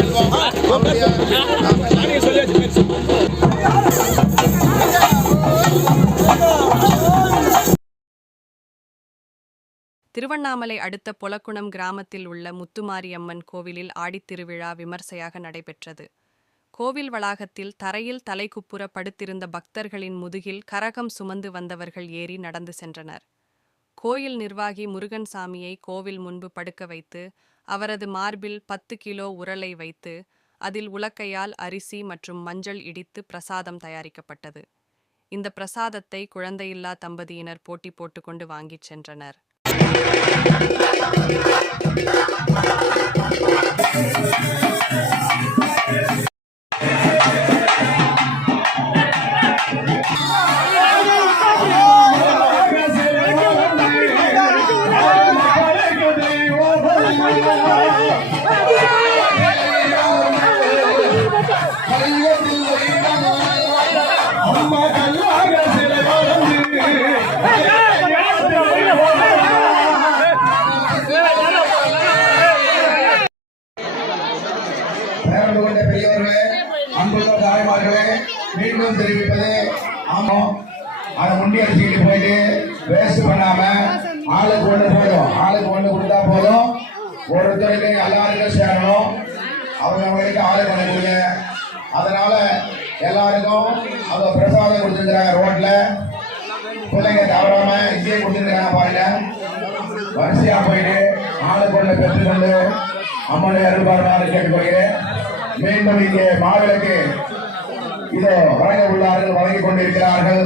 செல்வோம் அவருடைய சொல்லியாச்சு பேர் திருவண்ணாமலை அடுத்த பொலக்குணம் கிராமத்தில் உள்ள முத்துமாரியம்மன் கோவிலில் ஆடித்திருவிழா விமர்சையாக நடைபெற்றது. கோவில் வளாகத்தில் தரையில் தலைக்குப்புற படுத்திருந்த பக்தர்களின் முதுகில் கரகம் சுமந்து வந்தவர்கள் ஏறி நடந்து சென்றனர். கோயில் நிர்வாகி முருகன் சாமியை கோவில் முன்பு படுக்க வைத்து அவரது மார்பில் பத்து கிலோ உரலை வைத்து அதில் உலக்கையால் அரிசி மற்றும் மஞ்சள் இடித்து பிரசாதம் தயாரிக்கப்பட்டது. இந்த பிரசாதத்தை குழந்தையில்லா தம்பதியினர் போட்டி போட்டுக்கொண்டு வாங்கிச் சென்றனர். மீண்டும் தெரிவிப்பது ஆமாம். அதை முண்டி அடிச்சுக்கிட்டு போயிட்டு வேஸ்ட் பண்ணாம ஆளுக்கு ஒண்ணு போதும் ஆளுக்கு ஒண்ணு கொடுத்தா போதும் ஒருத்தருக்கு எல்லாருக்கும் சேரணும் அவங்க அவங்களுக்கு ஆளுக்கு ஒண்ணு கொடுங்க அதனால எல்லாருக்கும் அவங்க பிரசாதம் கொடுத்துருக்காங்க ரோட்ல. பிள்ளைங்க தவறாம இங்கேயே கொடுத்துருக்காங்க பாருங்க. வரிசையா போயிட்டு ஆளு கொண்டு பெற்றுக்கொண்டு அம்மனை அருள்பார்வாறு கேட்டுக்கொள்கிறேன். மீண்டும் இங்கே மாவிளக்கு இதோ வழங்க உள்ளார்கள் வழங்கி கொண்டிருக்கிறார்கள்.